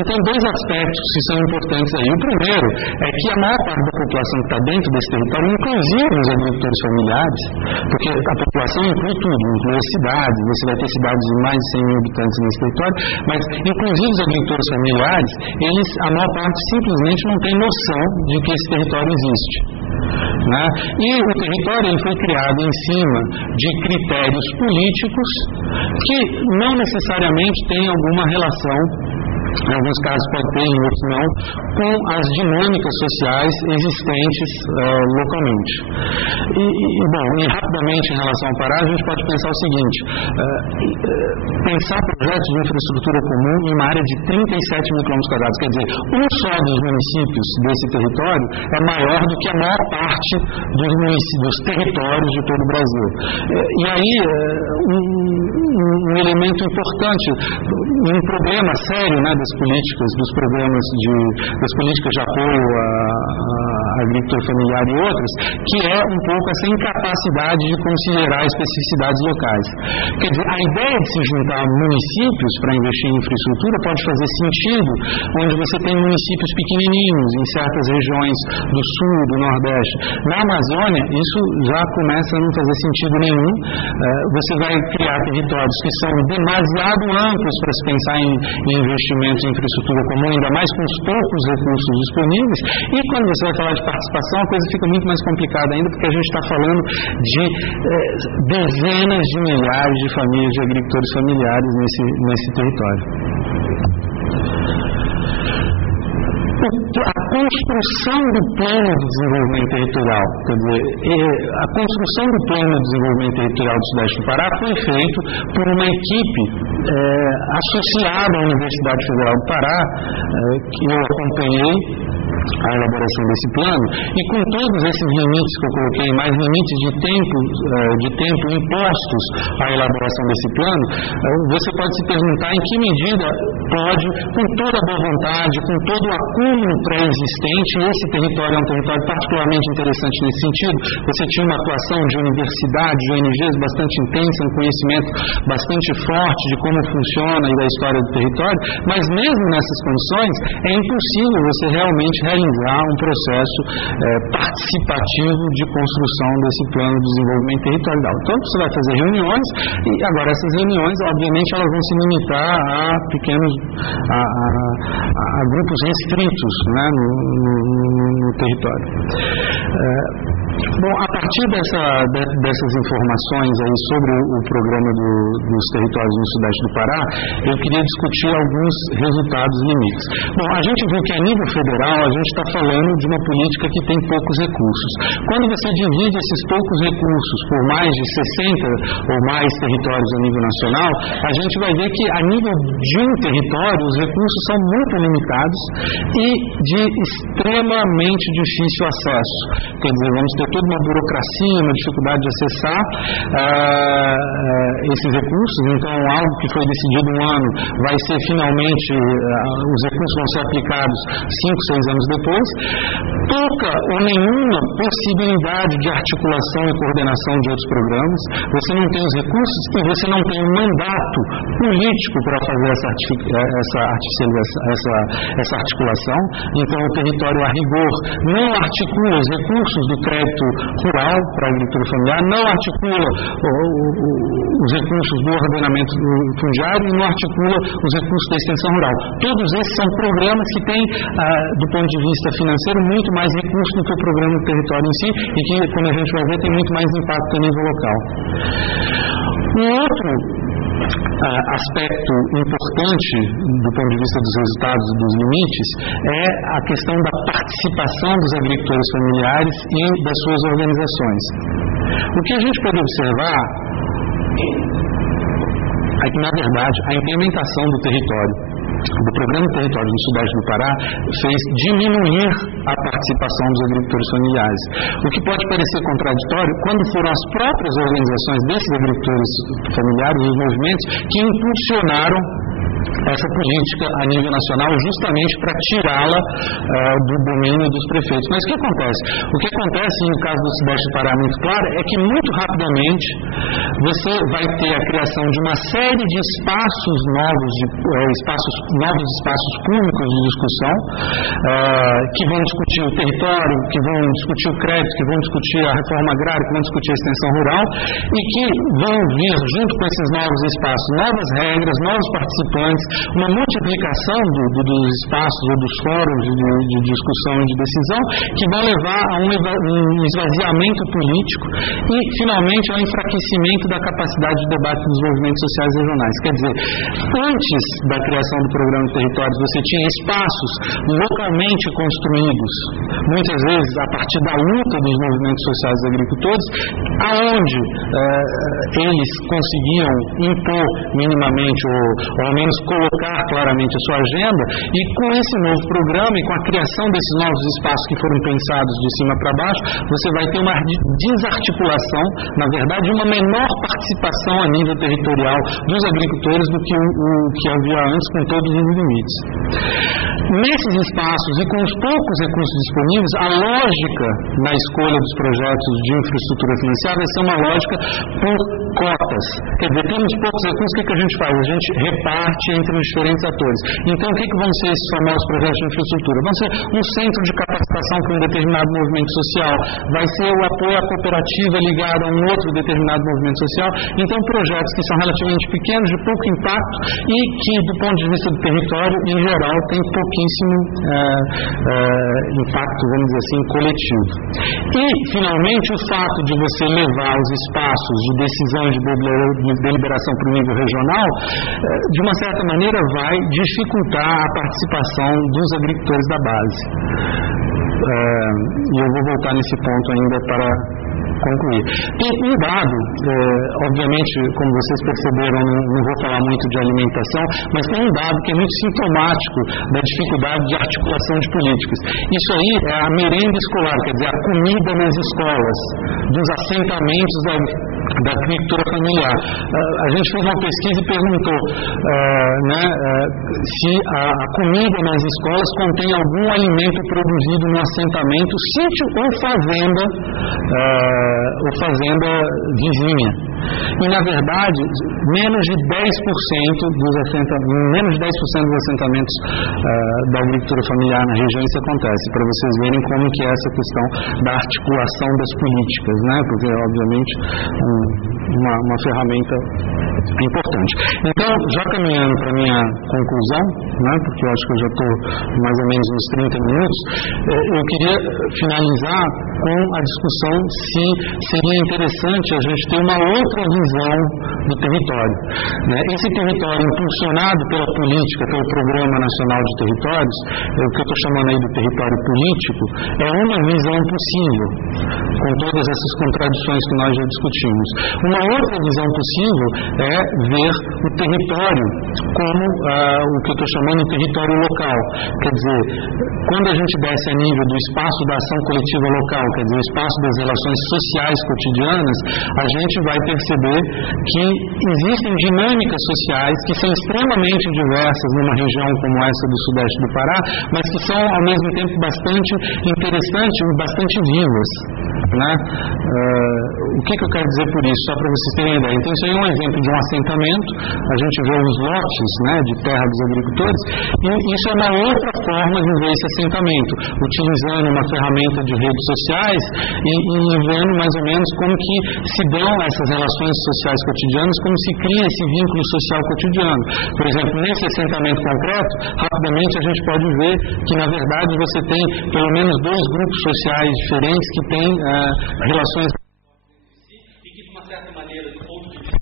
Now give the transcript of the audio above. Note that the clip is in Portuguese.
Então, dois aspectos que são importantes aí. O primeiro é que a maior parte da população que está dentro desse território, inclusive os agricultores familiares, porque a população inclui tudo, inclui as cidades, você vai ter cidades de mais de 100 mil habitantes nesse território, mas inclusive os agricultores familiares, a maior parte simplesmente não tem noção de que esse território existe. Né? E o território ele foi criado em cima de critérios políticos que não necessariamente têm alguma relação, em alguns casos pode ter, em outros não, com as dinâmicas sociais existentes localmente. E rapidamente em relação ao Pará, a gente pode pensar o seguinte, pensar projetos de infraestrutura comum em uma área de 37 mil quilômetros quadrados, quer dizer, um só dos municípios desse território é maior do que a maior parte dos territórios de todo o Brasil. E aí, um elemento importante, um problema sério, né, das políticas de apoio à agricultura familiar e outras, que é um pouco essa incapacidade de considerar especificidades locais. Quer dizer, a ideia de se juntar municípios para investir em infraestrutura pode fazer sentido onde você tem municípios pequenininhos em certas regiões do sul, do nordeste. Na Amazônia, isso já começa a não fazer sentido nenhum. Você vai criar territórios que são demasiado amplos para se pensar em investimentos em infraestrutura comum, ainda mais com os poucos recursos disponíveis, e quando você vai falar de participação, a coisa fica muito mais complicada ainda, porque a gente está falando de dezenas de milhares de famílias de agricultores familiares nesse território. A construção do plano de desenvolvimento territorial, quer dizer, a construção do plano de desenvolvimento territorial do Sudeste do Pará foi feito por uma equipe associada à Universidade Federal do Pará, que eu acompanhei a elaboração desse plano, e com todos esses limites que eu coloquei, mais limites de tempo impostos à elaboração desse plano, você pode se perguntar em que medida pode, com toda a boa vontade, com todo o acúmulo pré-existente, esse território é um território particularmente interessante nesse sentido. Você tinha uma atuação de universidades, de ONGs bastante intensa, um conhecimento bastante forte de como funciona e da história do território, mas mesmo nessas condições é impossível você realmente realizar um processo participativo de construção desse plano de desenvolvimento territorial. Então você vai fazer reuniões e agora essas reuniões, obviamente, elas vão se limitar a pequenos a grupos restritos, né, no território. Bom, a partir dessas informações aí sobre o programa dos territórios no Sudeste do Pará, eu queria discutir alguns resultados e limites. Bom, a gente viu que a nível federal a gente está falando de uma política que tem poucos recursos. Quando você divide esses poucos recursos por mais de 60 ou mais territórios a nível nacional, a gente vai ver que a nível de um território os recursos são muito limitados e de extremamente difícil acesso. Quer dizer, vamos ter toda uma burocracia, uma dificuldade de acessar esses recursos. Então, algo que foi decidido um ano vai ser finalmente, os recursos vão ser aplicados 5, 6 anos depois. Pouca ou nenhuma possibilidade de articulação e coordenação de outros programas. Você não tem os recursos e você não tem um mandato político para fazer essa articulação. Então, o território, a rigor, não articula os recursos do crédito rural para a agricultura familiar, não articula os recursos do ordenamento fundiário e não articula os recursos da extensão rural. Todos esses são programas que têm, do ponto de vista financeiro, muito mais recursos do que o programa do território em si e que, como a gente vai ver, tem muito mais impacto a nível local. Um outro aspecto importante do ponto de vista dos resultados e dos limites é a questão da participação dos agricultores familiares e das suas organizações. O que a gente pode observar é que, na verdade, a implementação do Programa Território do Sudeste do Pará fez diminuir a participação dos agricultores familiares. O que pode parecer contraditório quando foram as próprias organizações desses agricultores familiares, os movimentos, que impulsionaram essa política a nível nacional justamente para tirá-la do domínio dos prefeitos. Mas o que acontece? O que acontece no caso do Sudeste do Pará, muito claro, é que muito rapidamente você vai ter a criação de uma série de espaços novos, novos espaços públicos de discussão, que vão discutir o território, que vão discutir o crédito, que vão discutir a reforma agrária, que vão discutir a extensão rural, e que vão vir junto com esses novos espaços, novas regras, novos participantes, uma multiplicação dos espaços ou dos fóruns de discussão e de decisão, que vai levar a um esvaziamento político e, finalmente, ao enfraquecimento da capacidade de debate dos movimentos sociais regionais. Quer dizer, antes da criação do Programa de Territórios, você tinha espaços localmente construídos, muitas vezes a partir da luta dos movimentos sociais e agricultores, aonde eles conseguiam impor minimamente ou ao menos colocar claramente a sua agenda, e com esse novo programa e com a criação desses novos espaços que foram pensados de cima para baixo, você vai ter uma desarticulação, na verdade, uma menor participação a nível territorial dos agricultores do que o que havia antes, com todos os limites. Nesses espaços e com os poucos recursos disponíveis, a lógica na escolha dos projetos de infraestrutura financiada vai ser uma lógica por cotas. Quer dizer, temos poucos recursos, o que a gente faz? A gente reparte entre os diferentes atores. Então, o que vão ser esses famosos projetos de infraestrutura? Vão ser um centro de capacitação para um determinado movimento social, vai ser o apoio à cooperativa ligado a um outro determinado movimento social. Então, projetos que são relativamente pequenos, de pouco impacto e que, do ponto de vista do território, em geral, tem pouquíssimo impacto, vamos dizer assim, coletivo. E, finalmente, o fato de você levar os espaços de decisão de deliberação para o nível regional, de uma certa maneira, vai dificultar a participação dos agricultores da base. E eu vou voltar nesse ponto ainda para concluir. Tem um dado, obviamente, como vocês perceberam, não vou falar muito de alimentação, mas tem um dado que é muito sintomático da dificuldade de articulação de políticas. Isso aí é a merenda escolar, quer dizer, a comida nas escolas, dos assentamentos da agricultura familiar. A gente fez uma pesquisa e perguntou se a comida nas escolas contém algum alimento produzido no assentamento, sítio ou fazenda vizinha. E, na verdade, menos de 10% dos assentamentos da agricultura familiar na região isso acontece, para vocês verem como que é essa questão da articulação das políticas, né? Porque, obviamente, uma ferramenta importante. Então, já caminhando para a minha conclusão, né, porque eu acho que eu já estou mais ou menos uns 30 minutos, eu queria finalizar com a discussão se seria interessante a gente ter uma outra visão do território. Né? Esse território impulsionado pela política, pelo Programa Nacional de Territórios, o que eu estou chamando aí do território político, é uma visão possível, com todas essas contradições que nós já discutimos. Uma outra visão possível é ver o território como o que eu estou chamando de território local. Quer dizer, quando a gente desce a nível do espaço da ação coletiva local, quer dizer, o espaço das relações sociais cotidianas, a gente vai perceber que existem dinâmicas sociais que são extremamente diversas numa região como essa do Sudeste do Pará, mas que são, ao mesmo tempo, bastante interessantes e bastante vivas. Né? O que eu quero dizer por isso? Só para vocês terem ideia. Então, isso aí é um exemplo de um assentamento. A gente vê os lotes, né, de terra dos agricultores, e isso é uma outra forma de ver esse assentamento, utilizando uma ferramenta de redes sociais e vendo mais ou menos como que se dão essas relações sociais cotidianas, como se cria esse vínculo social cotidiano. Por exemplo, nesse assentamento concreto, rapidamente a gente pode ver que, na verdade, você tem pelo menos dois grupos sociais diferentes que têm relações e que, de uma certa maneira, do ponto de vista